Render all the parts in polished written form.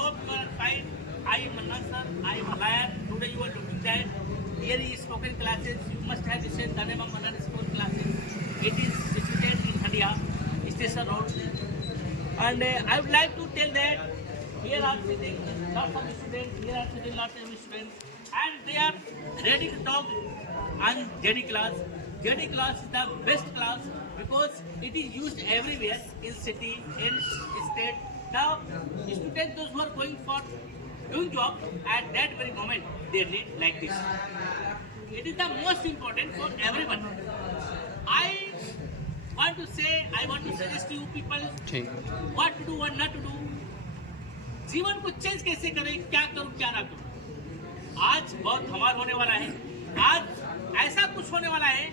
hope you are fine. I am Manna sir. I am a liar. Today you are looking that here is spoken classes. You must have listened the name of Manna spoken classes. It is situated in Hadia, Station Road. And I would like to tell that here are sitting lots of students. Here are sitting lots of students, and they are ready to talk on JD class. JD class is the best class because it is used everywhere in city, in state. Now, students those who are going for doing job at that very moment, they need like this. It is the most important for everyone. I want to suggest to you people what to do, what not to do. जीवन को change कैसे करें, क्या करूं क्या ना करूं. आज बहुत धमाल होने वाला है. आज ऐसा कुछ होने वाला है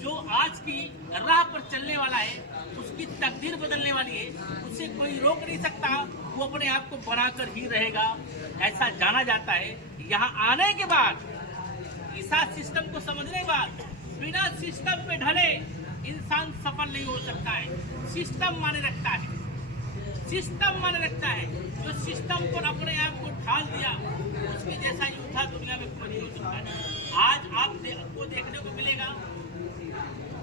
जो आज की राह पर चलने वाला है, उसकी तकदीर बदलने वाली है. उसे कोई रोक नहीं सकता, वो अपने आप को बनाकर ही रहेगा, ऐसा जाना जाता है. यहाँ आने के बाद, इस सिस्टम को समझने के बाद, बिना सिस्टम पे ढले इंसान सफल नहीं हो सकता है. सिस्टम माने रखता है, सिस्टम माने रखता है. जो सिस्टम को अपने आप को ढाल दिया, उसके जैसा यूथा दुनिया में कोई नहीं हो सकता है. आज आपको देखने को मिलेगा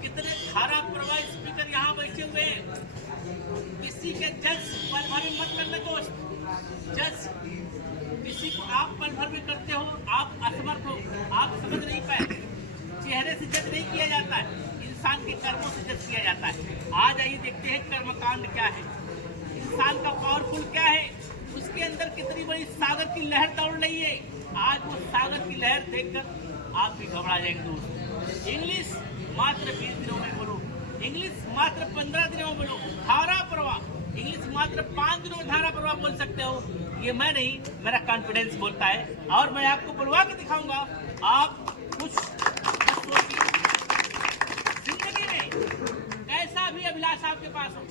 कितने धारा प्रवाह स्पीकर यहाँ बैठे हुए हैं. किसी के जज पल भर में मत करने दोस्त. जज किसी को आप पल भर में करते हो, आप असमर्थ हो, आप समझ नहीं पाए. चेहरे से जज नहीं किया जाता है, इंसान के कर्मों से जज किया जाता है. आज आइए देखते हैं कर्मकांड क्या है, इंसान का पावरफुल क्या है, उसके अंदर कितनी बड़ी सागर की लहर दौड़ रही है. आज वो सागर की लहर देखकर आप भी घबरा जाएंगे दोस्त. इंग्लिश मात्र 20 दिनों में बोलो, इंग्लिश मात्र 15 दिनों में बोलो. धारा प्रवाह इंग्लिश मात्र 5 दिनों में धारा प्रवाह बोल सकते हो. ये मैं नहीं, मेरा कॉन्फिडेंस बोलता है, और मैं आपको बुलवा के दिखाऊंगा. आप कुछ सोचिए, जिंदगी में कैसा भी अभिलाष आपके पास हो,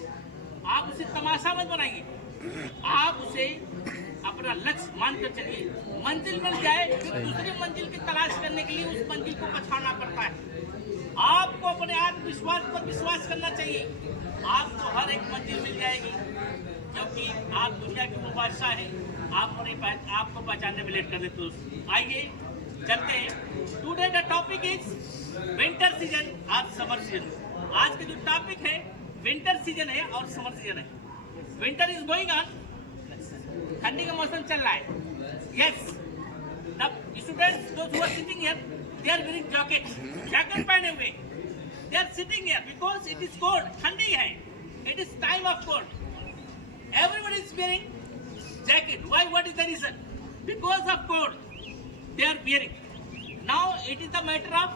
आप उसे तमाशा मत बनाइए. आप उसे अपना लक्ष्य मानकर चलिए. मंजिल मिल जाए फिर दूसरी मंजिल की तलाश करने के लिए उस मंजिल को पछाड़ना पड़ता है. आपको अपने आत्मविश्वास पर विश्वास करना चाहिए. आपको हर एक मंजिल मिल जाएगी, क्योंकि आप दुनिया के वो बादशाह हैं. आपको पहचानने में लेट कर देते दोस्त. आइए चलते हैं. Today the topic is winter season और समर सीजन. आज के जो टॉपिक है विंटर सीजन है और समर सीजन है. विंटर इज गोइंग ऑन, ठंडी का मौसम चल रहा है. Yes, the students those who are sitting here, they are wearing jacket पहने हुए. They are sitting here because it is cold. ठंडी है, it is time of cold. Everybody is wearing jacket. Why, what is the reason? Because of cold they are wearing. Now it is the matter of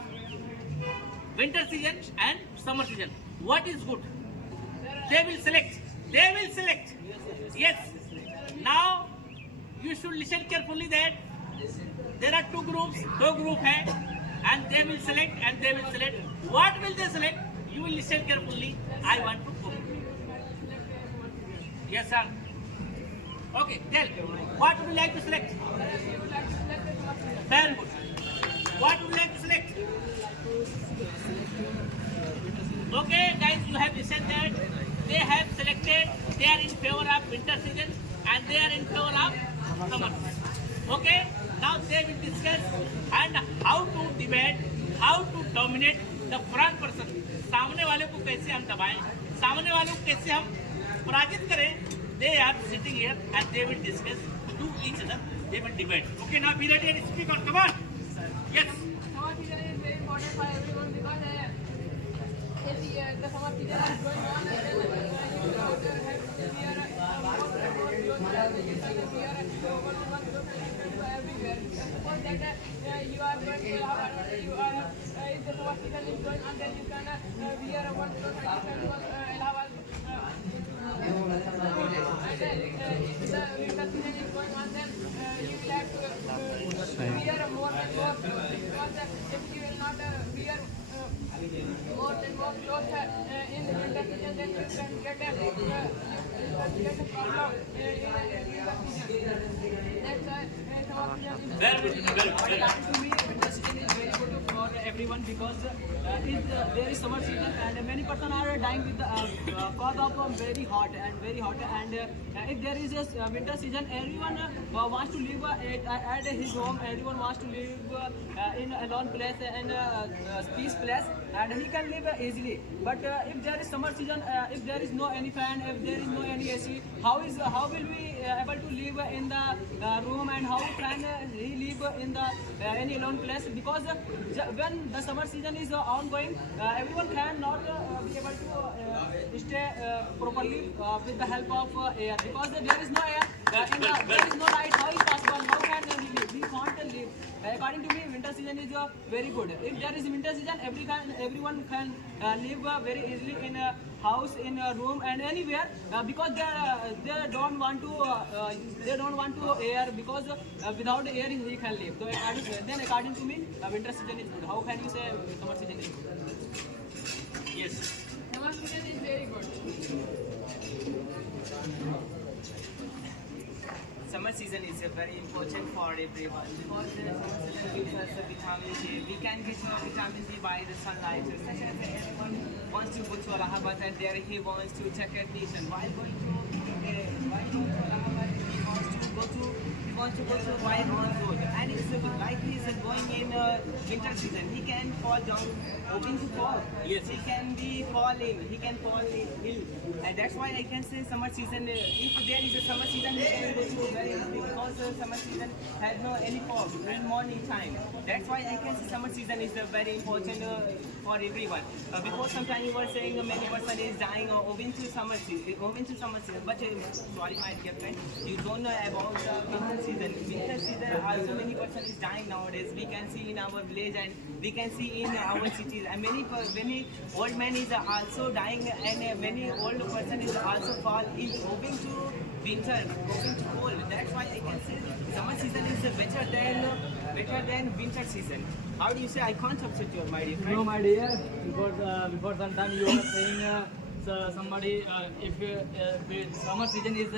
winter season and summer season. What is good? They will select. Yes. Now you should listen carefully that there are two groups. दो group है, and they will select. What will they select? You will listen carefully. I want to go. Yes sir. Okay, tell. What would you like to select? Very good. What would you like to select? Okay, guys, you have listened that they have selected. They are in favor of winter season and they are in favor of summer season. Okay, now they will discuss and how to debate, how to dominate the front person. सामने वाले को कैसे हम दबाएं, सामने वाले को कैसे हम पराजित करें. They are sitting here and they will discuss to each other. They will debate. Okay, now be ready and speak on. Come on. Yes. Summer season is very important for everyone because the summer season is going on. And then you have to wear more everywhere. Suppose that you are going to Allahabad, if the summer season is going on, then you can wear one clothes and you can go Allahabad. And then if the winter season is going on, then you will have to wear more and more clothes, because if you will not wear more and more clothes in the winter season, then you can get a problem in the season. That's why Very good. To me, winter season is very good for every everyone because there is summer season and many persons are dying with the cause of very hot and if there is a winter season, everyone wants to live at his home. Everyone wants to live in a lone place and peace place, and he can live easily. But if there is summer season, if there is no any fan, if there is no any AC, how will we able to live in the room, and how can he live in the any alone place? Because when the summer season is ongoing, everyone cannot be able to stay properly with the help of air, because there is no air there is no light. How is possible? How can we live? We can't live. According to me, winter season is very good. If there is winter season, everyone can live very easily in a house, in a room, and anywhere because they don't want to air, because without air he can live. So according to me, winter season is good. How can you say summer season is good? Yes. Summer season is very good. Summer season is very important for everyone because summer season gives us a vitamin D. We can get vitamin D by the sunlight. So such as everyone wants to go to Allahabad and there he wants to check admission. While going to Allahabad, he wants to go to White Road, and it's like he's going in winter season. He can fall down, hoping to fall. Yes. He can be falling. He can fall ill, and that's why I can say summer season. If there is a summer season, he can go to very early because summer season has no any fog in morning time. That's why I can say summer season is very important for everyone. Before some time you were saying many person is dying owing to summer season, but sorry my dear friend, you don't know about winter season. Winter season also many person is dying nowadays. We can see in our village and we can see in our cities, and many old men is also dying, and many old person is also fall ill owing to winter, owing to cold. That's why I can say summer season is better than winter season. How do you say? I can't substitute, my dear friend. No, my dear, before some time you were saying somebody if summer season is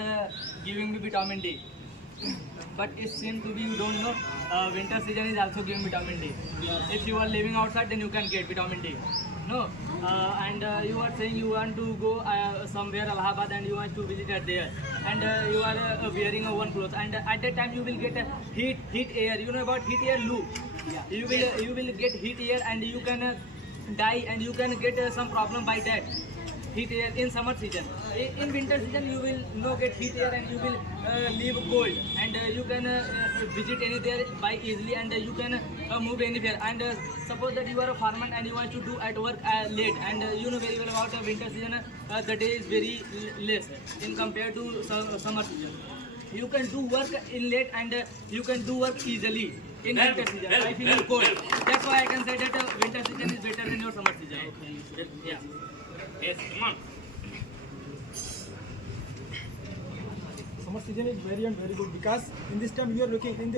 giving me vitamin D. But it seems to be you don't know winter season is also giving vitamin D. If you are living outside, then you can get vitamin D. No, and you are saying you want to go somewhere Allahabad and you want to visit at there, and you are wearing one cloth, and at that time you will get heat air. You know about heat air, Lou? Yeah. You will get heat air and you can die, and you can get some problem by that. Heat air in summer season. In winter season you will not get heat air and you will live cold, and you can visit anywhere by easily, and you can move anywhere. And suppose that you are a farmer and you want to do at work late, and you know very well about winter season, the day is very less in compared to summer season. You can do work in late and you can do work easily in winter season. I feel cold. That's why I can say that winter season is better than your summer season. Okay. Yeah. Yes, come on. Summer season is very good because in this time we are looking in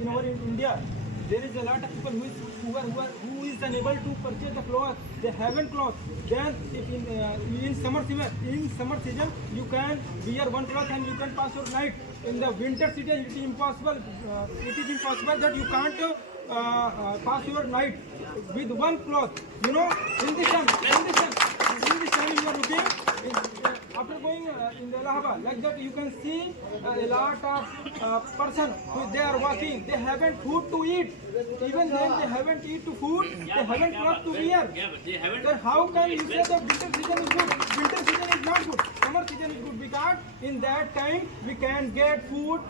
in our India there is a lot of people who is unable to purchase the cloth. They haven't cloth. Then if in summer season you can wear one cloth and you can pass your night. In the winter season it is impossible. It is impossible that you can't pass your night with one cloth. You know, in this time you are looking. After going in the Allahabad, like that you can see a lot of person who they are walking. They haven't food to eat. Even then they haven't eat to food. They haven't cloth to wear. Yeah, but they haven't. Then how can you say that winter season is good? Winter season is not good. Summer season is good because in that time we can get food.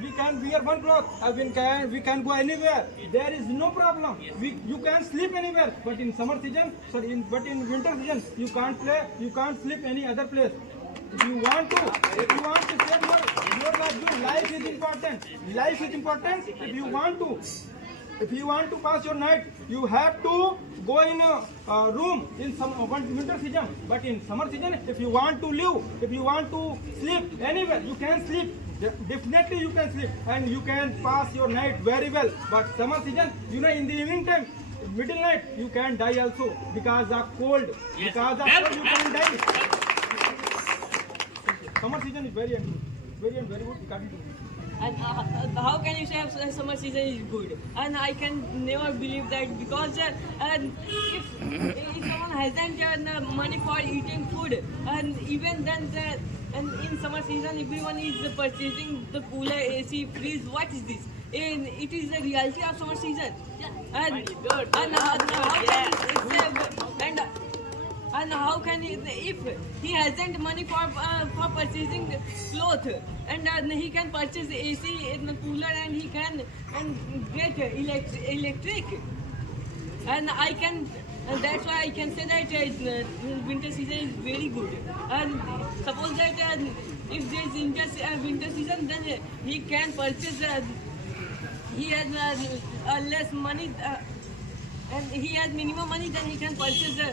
We can wear one cloth. We can go anywhere. There is no problem. You can sleep anywhere. But in summer season, in winter season, you can't play. You can't sleep any other place. If you want to save your life, your life is important. Life is important. If you want to pass your night, you have to go in a room in winter season. But in summer season, if you want to live, if you want to sleep anywhere, you can sleep. Definitely you can sleep and you can pass your night very well. But summer season, you know, in the evening time, middle night, you can die also because of cold. Yes. Because of cold, you can die. Summer season is very important. very and very good according to me. And how can you say summer season is good? And I can never believe that, because if someone hasn't money for eating food, and even then and in summer season everyone is purchasing the cooler, AC, freeze. What is this? And it is the reality of summer season. And how can he, if he hasn't money for purchasing clothes, and he can purchase AC and cooler, and he can get electric, and I can, and that's why I can say that winter season is very good. And suppose that if there is winter season, then he can purchase. He has less money. And he has minimum money, then he can purchase the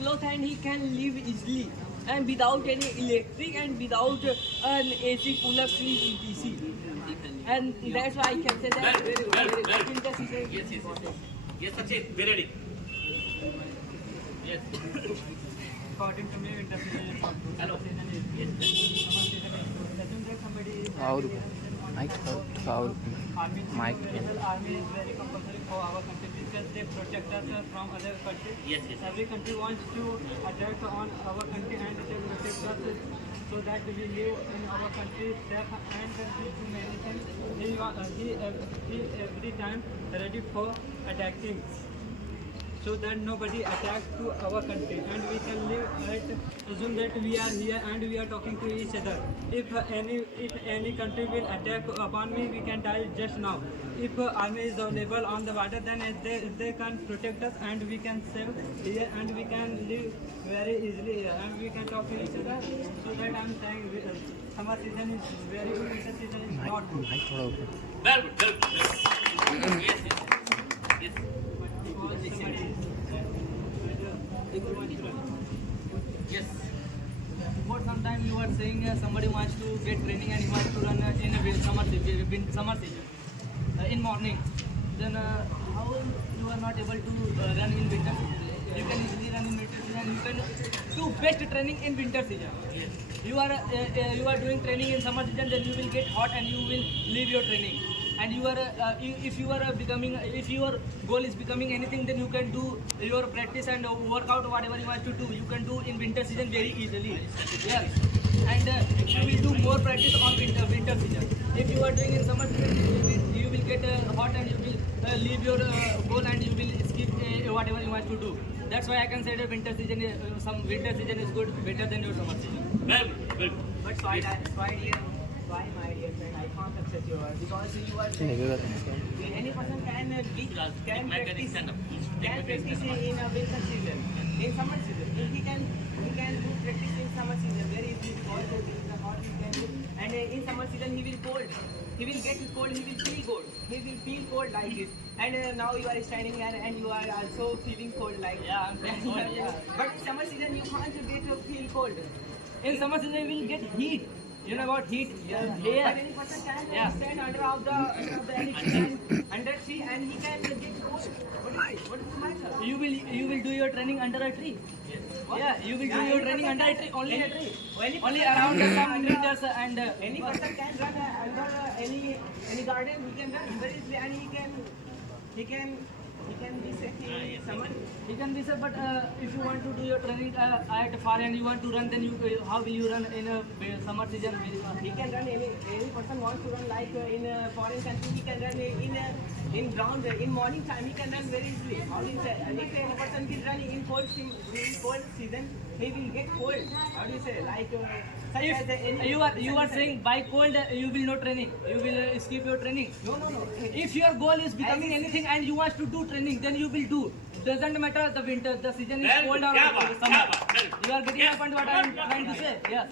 clothes, and he can live easily and without any electric and without an AC, cooler, fridge, etc. And that's why I can say that Very good. winter season Yes, is yes, important. yes. Yes, Sachin, very ready. Yes. According to me, winter season is not good. Hello. Summer season is Yes. summer season is good. Assume that somebody is army is very compulsory for our country, because they protect us from other countries. Yes, yes. Every country wants to attack on our country, and they protect us so that we live in our country safe, and we do many things. He every time ready for attacking, so that nobody attacks to our country, and we can live at, assume that we are here and we are talking to each other. If any country will attack upon me, we can die just now. If army is available on the border, then they can protect us, and we can save here, and we can live very easily here, and we can talk to each other. So that I'm saying summer season is very good, winter season is not good. Very good, very good. Yes, yes. Yes. Yes. For some time you were saying somebody wants to get training and he wants to run in a summer season in morning. Then how you are not able to run in winter season? You can easily run in winter season. You can do best training in winter season. Yes. You are doing training in summer season, then you will get hot and you will leave your training. And you are if your goal is becoming anything, then you can do your practice and workout, whatever you want to do, you can do in winter season very easily. Yes. And you will do more practice on winter season. If you are doing in summer season, you will get hot and you will leave your goal and you will skip whatever you want to do. That's why I can say that winter season is good, better than your summer season. Very good, very good. But why my dear friend, I can't accept your word, because you are saying any person can practice Stand up. in a winter season, in summer season. If he can do practice in summer season very easily, because it is the hot he can do. And in summer season he will cold. He will get cold, he will feel cold. He will feel cold like this. And now you are standing here and you are also feeling cold like Yeah, I'm feeling cold, yeah. But in summer season you can't get to feel cold. In summer season you will get heat. You know about heat? Yeah. Here. But any person can stand under any tree and he can get cold. What is the matter? You will do your training under a tree. Yes. Yeah, you will do your training under a tree, only a tree. Only around some meters and any person can run under any garden. He can run very easily and he can be safe in summer. He can be safe, but if you want to do your training at far and you want to run, then how will you run in a summer season? He can run any person wants to run like in a foreign country. He can run in ground in morning time. He can run very easily. How do you say? If a person will run in cold season, he will get cold. How do you say? Like such as any, You are saying by cold you will not training. You will skip your training. no. If your goal is becoming anything and you want to do training, then you will do. Doesn't matter the winter, the season is Very cold good. or Yeah, very summer. good. You are getting Yes. my point what I am trying to say. Yes.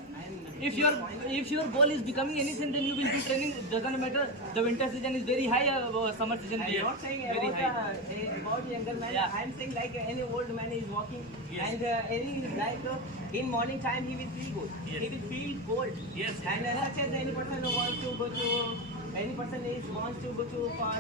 If your goal is becoming anything, then you will do training. Doesn't matter the winter season is very high or summer season I'm is not saying very about high. about younger man. Yeah. I'm saying like any old man is walking Yes. and any like in morning time he will feel good. Yes. He will feel cold. Yes. And such as any person who wants to go to wants to go to for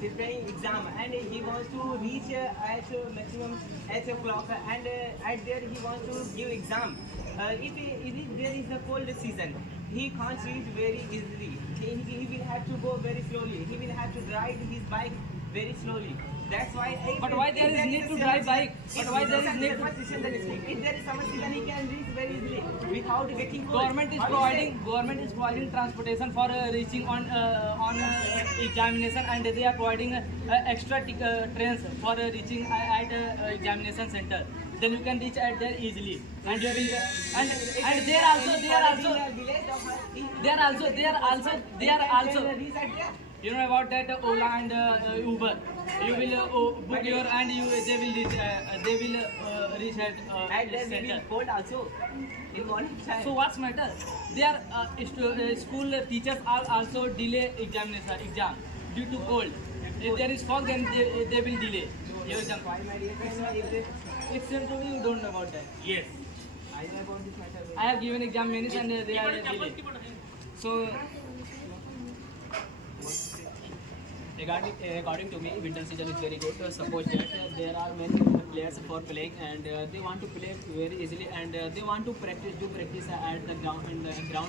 preparing exam and he wants to reach at maximum 8 o'clock and at there he wants to give exam. if there is a cold season, he can't reach very easily. He will have to go very slowly. He will have to ride his bike very slowly. That's why. But why there is need to drive bike? But why there is need to? If there is summer season, he can reach very easily without getting cold. Government is providing transportation for reaching on examination, and they are providing extra trains for reaching at examination center. Then you can reach at there easily, and you will, and there also you know about that Ola and Uber. You will book your and they will reach at And there will be center. cold also in morning time. So what's matter? Their school teachers are also delay exam due to cold. If there is fog, then they will delay your exam. Why, my dear friend, It's simple. You don't know about that. Yes. I know about this matter. I have given exam minutes and they are delayed. So according to me, winter season is very good. Suppose that there are many players for playing and they want to play very easily and they want to do practice at the ground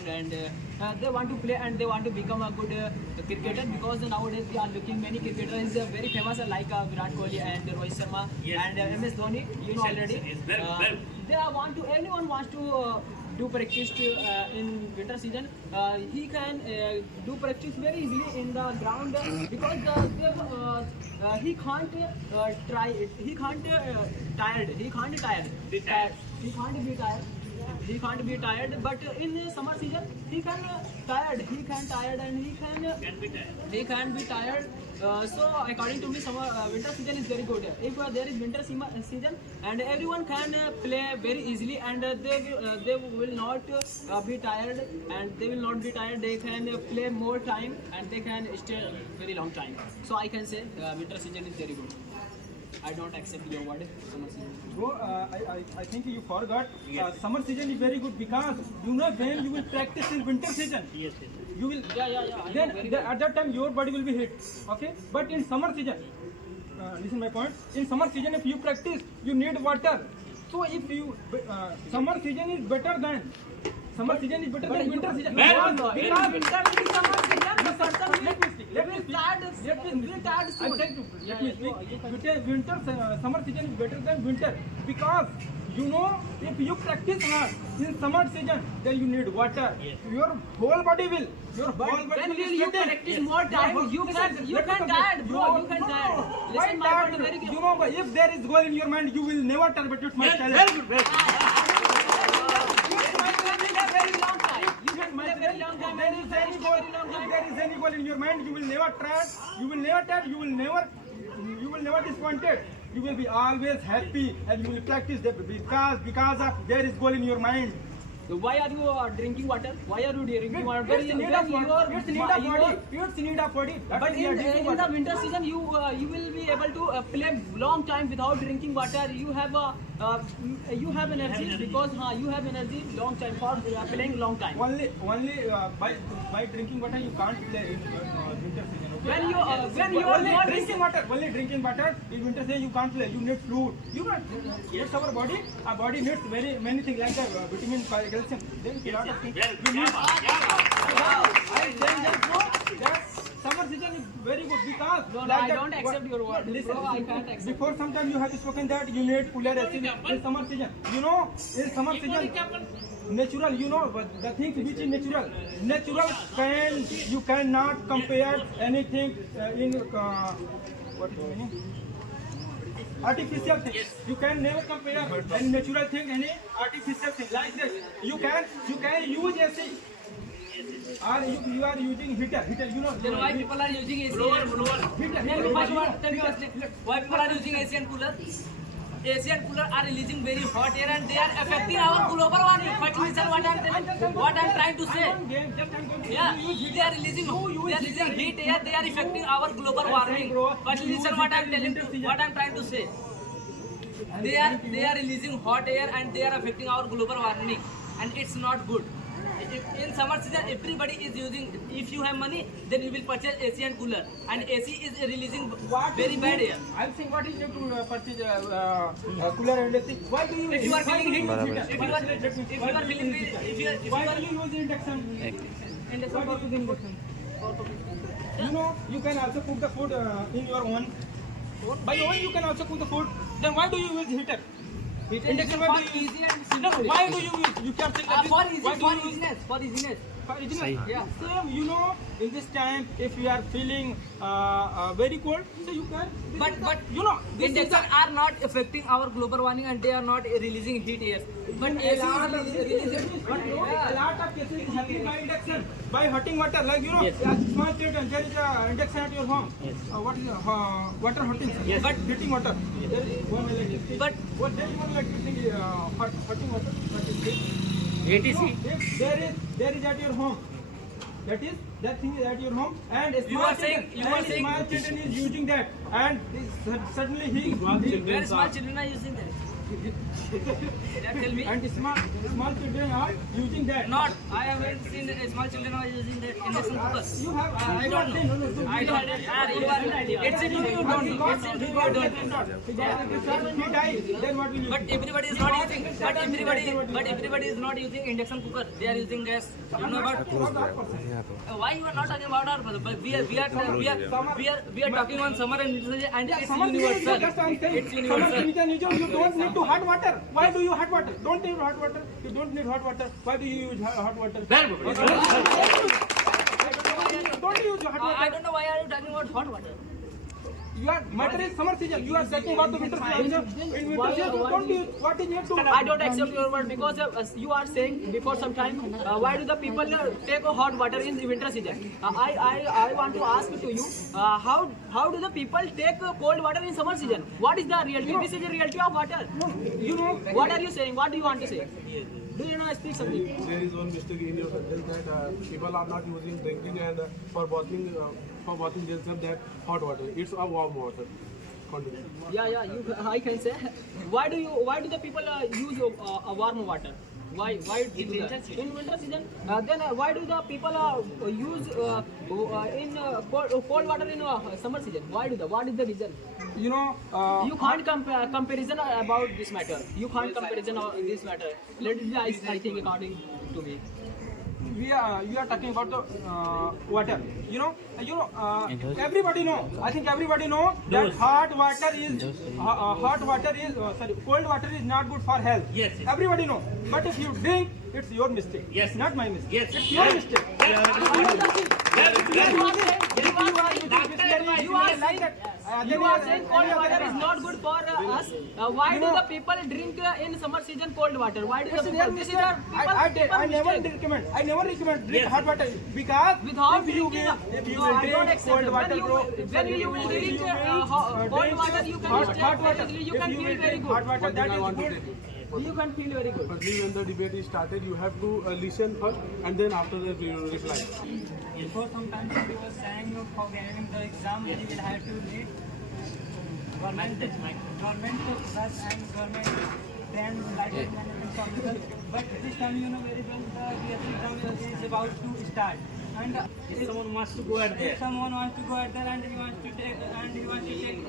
and they want to play and they want to become a good cricketer because nowadays we are looking many cricketers very famous like Virat Kohli and Rohit Sharma Yes. and MS Dhoni. You know Yes, already. yes, very well. Anyone wants to do practice in winter season. He can do practice very easily in the ground because he can't try it. He can't tired. He can't tired. Be tired. He can't be tired. He can't be tired. But in summer season, he can tired. He can tired and he Can be tired. can be tired. So according to me, winter season is very good. If there is winter season and everyone can play very easily and they will not be tired and they will not be tired. They can play more time and they can stay very long time. So I can say winter season is very good. I don't accept your word, summer season. Bro, I think you forgot. Summer season is very good because you know when you will practice in winter season, Yes, yes. you will. Yeah. I know Then very well. at that time your body will be hit. Okay, but in summer season, listen my point. In summer season, if you practice, you need water. So if you summer season is better than winter season. Well, Summer season is better than winter because you know if you practice hard in summer season, then you need water. Yes. Your whole body will. When will you practice more time? You can tired, bro. You can tired. Listen, my point very You know, but if there is goal in your mind, you will never tell, but it's my challenge. Very good, very good. very long time. You can play very long time. There is any goal. If there is any goal in your mind, you will never try. You will never try. You will never disappointed. You will be always happy, and you will practice that because of there is goal in your mind. So why are you drinking water? Why are you drinking water? It's need of body. It's need of body. That's But why we are in drinking the water. winter season, you will be able to play long time without drinking water. You have energy because you have energy long time for playing long time. Only by drinking water you can't play in winter season. Okay? When you are only not drinking water, in winter season you can't play. You need fluid. You can't. Yes, our body needs very many things like vitamin, calcium. Then a lot of things. Very We good. need. Yeah, That summer season is very good because No, like I that- don't accept your word. Listen, Bro, I can't accept. before some time you have spoken that you need cooler AC in summer season. You know, in summer season, natural. You know, but the things which is natural. You cannot compare anything in what is the meaning? Artificial thing. Yes. You can never compare any natural thing, any artificial thing like this. You can use AC. Or you are using heater. You know. Then why people are using AC? Why people are using AC and cooler? AC and cooler are releasing very hot air and they are affecting our global warming. But listen what I'm trying to say. Yeah, they are releasing heat air. They are affecting our global warming. But listen what I'm trying to say. They are releasing hot air and they are affecting our global warming, and it's not good. in summer season everybody is using. If you have money, then you will purchase AC and cooler. And AC is releasing very bad air. I'm saying, what is your to purchase cooler and AC? Why do you? If you are why do feeling you heat, use heater? if you are feeling, Why do you use induction? Why do you use induction? You know, you can also cook the food in your own. By oven, you can also cook the food. Then why do you use heater? Induction, why do you use? easy and No, simple. why do you use? You can think of For this. easy, Why do for you use? easiness, for easiness. For easiness. Yeah. Same, you know, in this time, if you are feeling very cold, so you can. But you know, this is induction are not affecting our global warming and they are not releasing heat air. But AC is releasing. a lot of cases is happening by induction, by hotting water. Like, you know, Yes. small children, there is a induction at your home. Yes. What is water hotting? Yes. But heating water. There is one electricity. But what there is one electricity hotting water. What is this? ATC. If there is at your home, that thing is at your home, and a You small are saying- children, you are and saying- small children is using that, and suddenly he where small children are using that? Tell me. and small children are using that. Not. I haven't seen small children are using the induction cookers. You have. I don't know. I don't know. It's in you, you don't know. It's in you, you don't know. If he die, then what will you? But everybody is not using. But everybody is not using induction cooker. They are using gas. You know about. Why you are not talking about our brother? But we are talking on summer and it's Summer season, universal. that's what I'm saying. It's Summer universal. season, you don't need to hot water. Why do you hot water? Don't need hot water. You don't need hot water. Why do you use hot water? Very good. Don't use hot I water. don't know why are you talking about hot water. You are matter is summer season. You are talking about the winter season. In winter season, you don't use. What is here to? I don't accept your word because you are saying before some time why do the people take a hot water in the winter season? I want to ask to you how do the people take cold water in summer season? What is the reality? This is the reality of water. You know. What are you saying? What do you want to say? Do you know speak something? There is one mistake in your sentence that people are not using drinking and for washing themselves that hot water. It's a warm water. Continue. Yeah. I can say. Why do the people use warm water? Why in winter season? Then why do the people use in cold water in summer season? What is the reason? You know. You can't comparison about this matter. You can't comparison of this matter. Let it be. I think according to me. We are talking about the water. You know. Everybody know. I think everybody know that cold water is cold water is not good for health. Yes. Everybody know. But if you drink, it's your mistake. Yes. Not my mistake. Yes. It's your mistake. You are saying cold water is not good for us. Why do the people drink in summer season cold water? Why do the It's their people? This is mistake. our people. I never recommend. I never recommend drink hot water because Without if you drinking, will I don't drink accept cold it. water, When you will drink cold water, you can hot water. you can feel very Hot good. water, that I is want to good. tell you. You can feel very good. Firstly, when the debate is started, you have to listen first and then after that you will reply. Before some time he was saying for getting the exam he will have to read government bus and government then license management officer. But this time you know very well the BSc exam is about to start. And If someone wants to go at there. if someone wants to go out there and he wants to take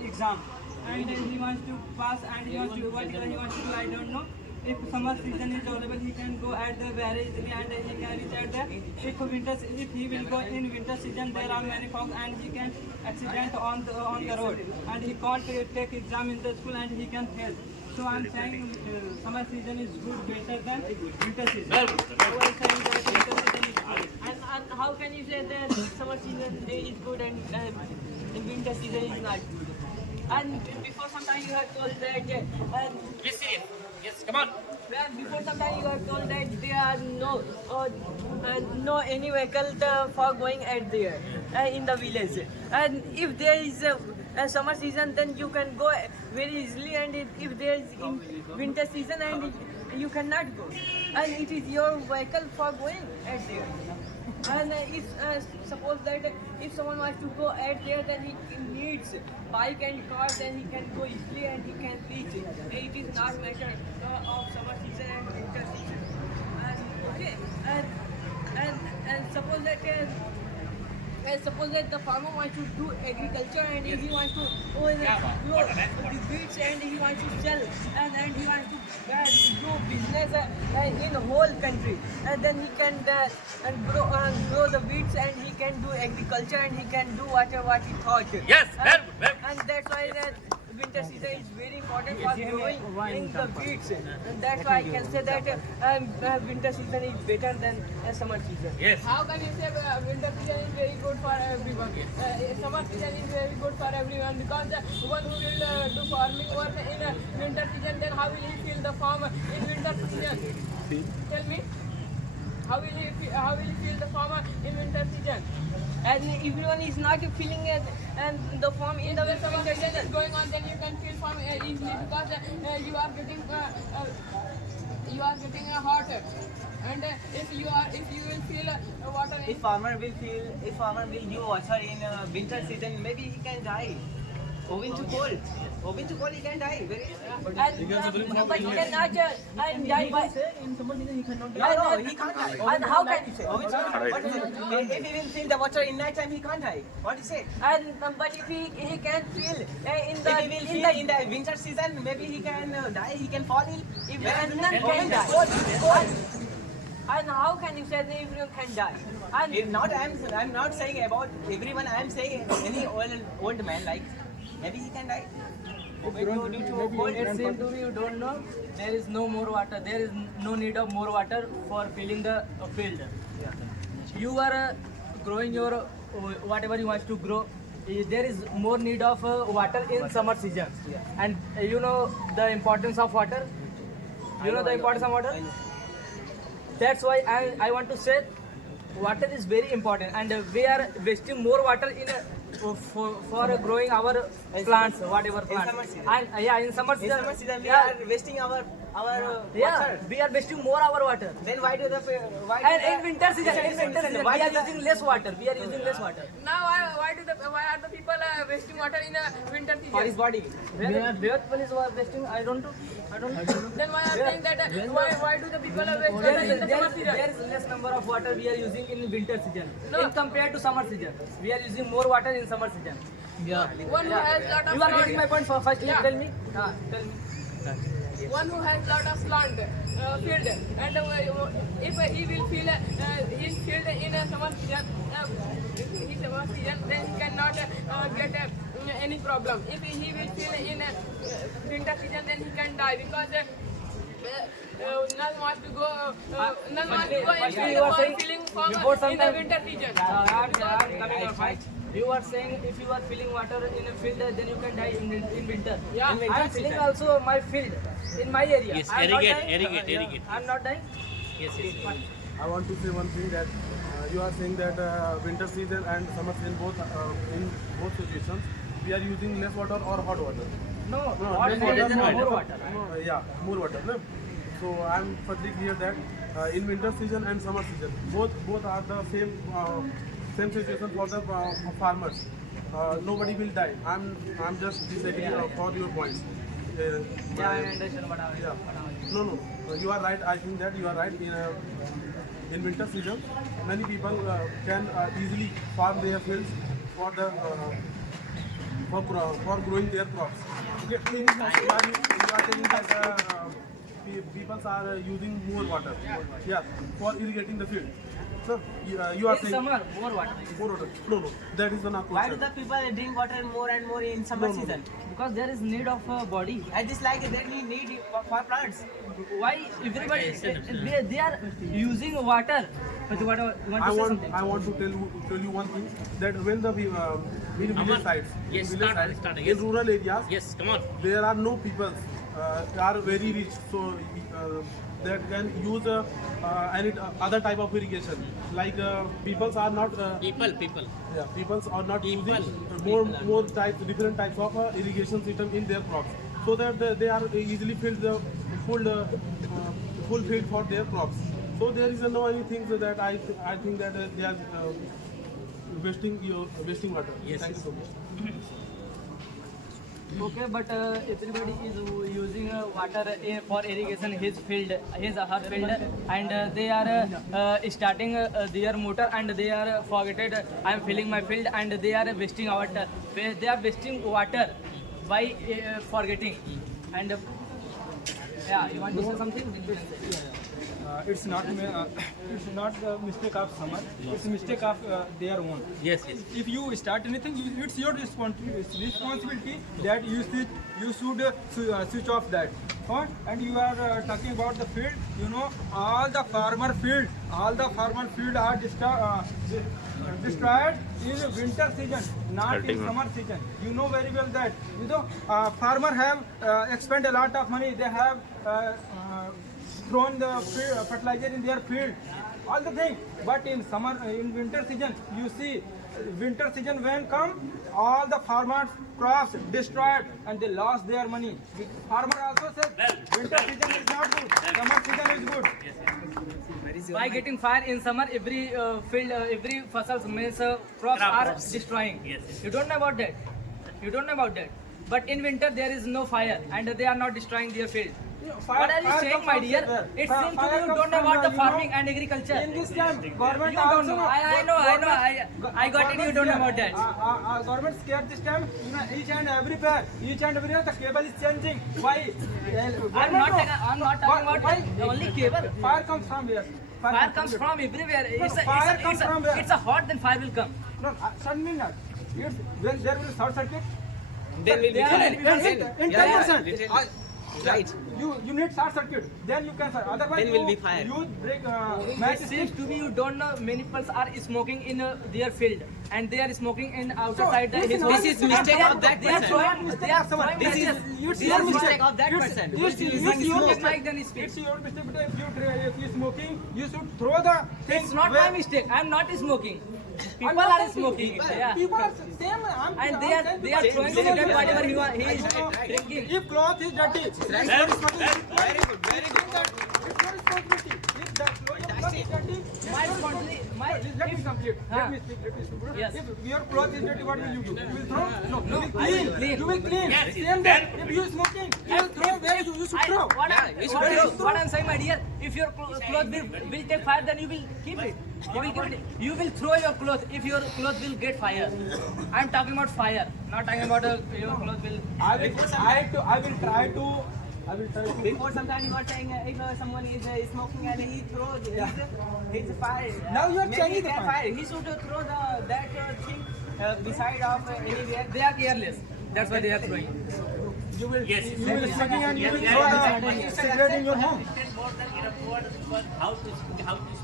exam and he wants to pass and he wants to do whatever he wants to do, I don't know. If summer season is available, he can go at the very easily and he can reach at there. If he will go in winter season, there are many fog and he can accident on the road and he can't take exam in the school and he can fail. So I'm saying summer season is good, better than winter season. Very good. So I'm saying that winter season is good. And how can you say that summer season is good and in winter season is not good? And before some time you have told that Be serious. Yes, come on. before some time you have told that there are no any vehicle for going at there in the village. And if there is a summer season, then you can go very easily. And if there is in winter season and you cannot go, and it is your vehicle for going at there. And if suppose that if someone wants to go at there, then he needs bike and car, then he can go easily and he can reach. It is not matter of summer season and winter season. And okay, and and suppose that the farmer wants to do agriculture and if he wants to grow the wheats and he wants to sell and he wants to do business in the whole country and then he can grow the wheats and he can do agriculture and he can do what he thought. Yes, very good, very good. And that's why that winter season is very important for growing the wheats and that's why I can say that winter season is better than summer season. Yes. How can you say winter season is very good for everyone? Summer season is very good for everyone because one who will do farming work in winter season, then how will he feel the farm in winter season? Tell me. How will he feel the farmer in winter season? And everyone is not feeling it, and the farm in the winter season is going on, then you can feel farm easily because you are getting hot. And if you will feel water. If farmer will do water in winter season, maybe he can die. Owing to cold, he can die. But he cannot die by. In summer season, he cannot. No, he can't die. And how can you say? Owing to what is it? If he will feel the water in night time, he can't die. What is it? And but if he can feel in If he will feel in the winter season, maybe he can die. He can fall ill. and none can die. And how can you say that everyone can die? And If not, I'm not saying about everyone. I'm saying any old man like maybe he can die. Due to cold. It seems to me you don't know. There is no more water. There is no need of more water for filling the field. You are growing your whatever you want to grow. There is more need of water in summer season. And you know the importance of water. You know the importance of water. That's why I want to say water is very important, and we are wasting more water in for growing our plants, whatever plants. summer season. And in summer In season, summer season, we yeah, are wasting our yeah, water. we are wasting more our water. Then why do the And in winter season, why we are do the- using less water. We are using less water. now why are the people wasting water in winter for his season? body? Where people is wasting? I don't know. Then why are saying that why do the people waste water in the summer season? There is less number of water we are using in winter season. No. In compared to summer season, we are using more water in summer season. One who has lot of You are getting my land, point. First, Yeah. tell me. Tell me. one who has lot of land field, and if he will feel his field in a summer season, then he cannot get any problem. If he will feel in winter season, then he can die because. None wants to go. None wants to go Firstly, and you are saying feeling before farmer in the sometime- winter season. I'm coming your point. You are saying if you are filling water in a field, then you can die in winter. Yeah. In winter I am filling also my field in my area. Yes, I am not irrigate, dying. irrigate, Yeah, irrigate. I am not dying. Yes, yes. I want to say one thing that you are saying that winter season and summer season in both situations we are using less water or hot water. No, No, hot less water, water, more water. Yeah, more water. No? So I'm firstly clear that in winter season and summer season, both are the same situation for the farmers. Nobody will die. I'm just disagreeing for your points. Yeah, I understand what I Yeah. No. You are right. I think that you are right. In winter season, many people can easily farm their fields for the for growing their crops. Okay. You are telling that people are using more water. Yeah, for irrigating the field. So you are In saying summer, more water. more water. No. That is the not Why do question. the people drink water more and more in summer No. season? Because there is need of body. I just like that we need for plants. Why everybody they are using water? But what you want to say something? I want to tell you one thing that when the in village sites, Yes, in village start, sides, start, in yes. rural areas, Yes, come on. there are no people are very rich, so that can use any other type of irrigation. Like peoples are not. People. Yeah, peoples are not People. using more types, different types of irrigation system in their crops, so that they are easily filled the full field for their crops. So there is no anything that I think that they are wasting water. Yes, Thank yes. you so much. Okay, but everybody is using water for irrigation his field, his her field, and they are starting their motor and they are forgetted. I am filling my field and they are wasting water. They are wasting water by forgetting. And yeah, you want to say something? It's not the mistake of someone. It's a mistake of their own. Yes, yes. If you start anything, it's your responsibility that you should switch off that. And you are talking about the field. You know, all the farmer field are destroyed in winter season, not in summer season. You know very well that. You know, farmer have expend a lot of money. They have thrown the fertilizer in their field, all the thing. But in winter season, you see, winter season when come, all the farmers crops destroyed and they lost their money. Farmer also said winter season is not good, summer season is good. By getting fire in summer, every field, every fasals means crops are destroying. Yes. You don't know about that. You don't know about that. But in winter there is no fire and they are not destroying their field. What are you saying, my dear? It seems to me you don't know about the farming and agriculture. In this time, government You don't also know. I know. I got it. You don't know about that. Government scared this time. You know, each and every the cable is changing. Why? I'm not talking about only cable. Fire comes from where? Fire comes from everywhere. Fire comes from where? It's a hot, then fire will come. No, suddenly not. When there will be short circuit. Then will be fire. In 10%. Right. You need short circuit. Then you can fire. Otherwise, Then will be fire. You break It match seems to me you don't know many people are smoking in their field and they are smoking in outside the his This is mistake of that They are person. throwing This is your mistake of that person. It's your mistake. Then speak. It's your mistake. But if you smoking, you should throw the thing. It's not my mistake. I'm not smoking. People are smoking. Yeah. People are same. And they are throwing cigarette whatever he is drinking. If cloth is dirty, Very good. Very good. it's your responsibility. If the cloth is dirty, My responsibility. let me complete. Huh. Let me speak. Yes. If your cloth is dirty, what will you do? You will throw? No, you will I will clean. You will clean. Yes, Same then- that. If you smoking, you will throw. Where you should throw? What I'm saying, my dear, if your cloth will take fire, then you will keep it. You will throw your cloth if your cloth will get fire. I'm talking about fire, not talking about your cloth will. I will try to. Before some time you were saying if someone is smoking and he throws his fire. Now you are maybe changing the that point. fire. He should throw that thing beside of anywhere. They are careless. That's why they are throwing. You will. Yes. You will smoking and you will Yes, throw yes, the yes. cigarette in your home. More than enough words for how to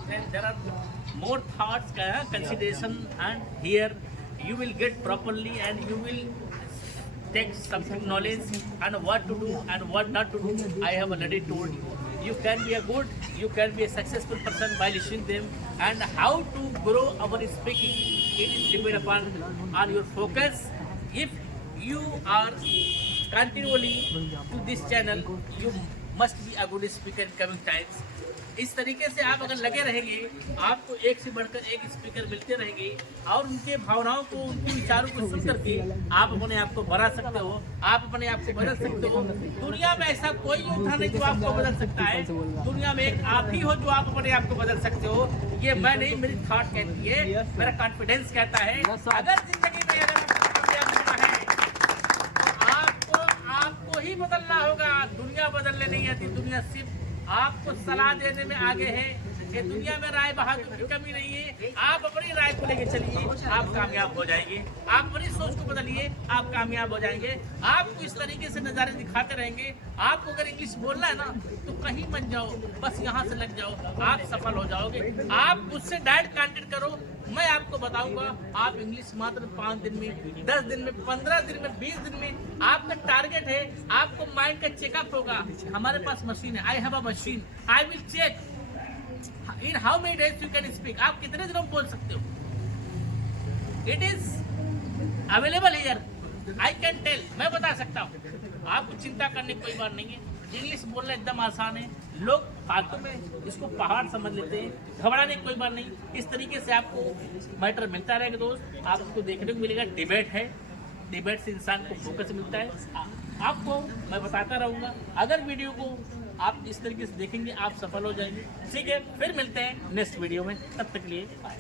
spend. There are more thoughts, consideration, and here you will get properly and you will take something knowledge and what to do and what not to do. I have already told you. You can be a good, you can be a successful person by listening them, and how to grow our speaking. It is depend upon on your focus. If you are continually to this channel, you must be a good speaker in coming times. इस तरीके से आप अगर लगे रहेंगे, आपको एक से बढ़कर एक स्पीकर मिलते रहेंगे और उनके भावनाओं को, उनके विचारों को सुन करके आप अपने आप को बढ़ा सकते हो, आप अपने आप को बदल सकते हो। दुनिया में ऐसा कोई योद्धा नहीं जो आपको बदल सकता है। दुनिया में एक आप ही हो जो आप अपने आप को बदल सकते हो। ये मैं नहीं, मेरी थॉट कहती है, मेरा कॉन्फिडेंस कहता है। अगर जिंदगी में अगर आपको ही बदलना होगा। दुनिया बदलने नहीं आती, दुनिया सिर्फ आपको सलाह देने में आगे है। ये दुनिया में राय बहादुर की कमी नहीं है। आप अपनी राय को लेके चलिए, आप कामयाब हो जाएंगे। आप अपनी सोच को बदलिए, आप कामयाब हो जाएंगे। आपको इस तरीके से नज़ारे दिखाते रहेंगे। आपको अगर इंग्लिश बोलना है ना तो कहीं मत जाओ, बस यहाँ से लग जाओ, आप सफल हो जाओगे। आप मुझसे डायरेक्ट कांटेक्ट करो, मैं आपको बताऊंगा। आप इंग्लिश मात्र 5 दिन में, 10 दिन में, 15 दिन में, 20 दिन में आपका टारगेट है। आपको माइंड का चेकअप होगा। हमारे पास मशीन है, I have a machine, I will check in how many days you can speak. आप कितने दिनों में बोल सकते हो? It is available here, I can tell, मैं बता सकता हूँ। आपको चिंता करने की कोई बात नहीं है। इंग्लिश बोलना एकदम आसान है। लोग फालतू में इसको पहाड़ समझ लेते हैं, घबराने की कोई बात नहीं। इस तरीके से आपको मैटर मिलता रहेगा दोस्त। आपको देखने को मिलेगा डिबेट है, डिबेट से इंसान को फोकस मिलता है। आपको मैं बताता रहूँगा, अगर वीडियो को आप इस तरीके से देखेंगे आप सफल हो जाएंगे। ठीक है, फिर मिलते हैं नेक्स्ट वीडियो में, तब तक के लिए बाय।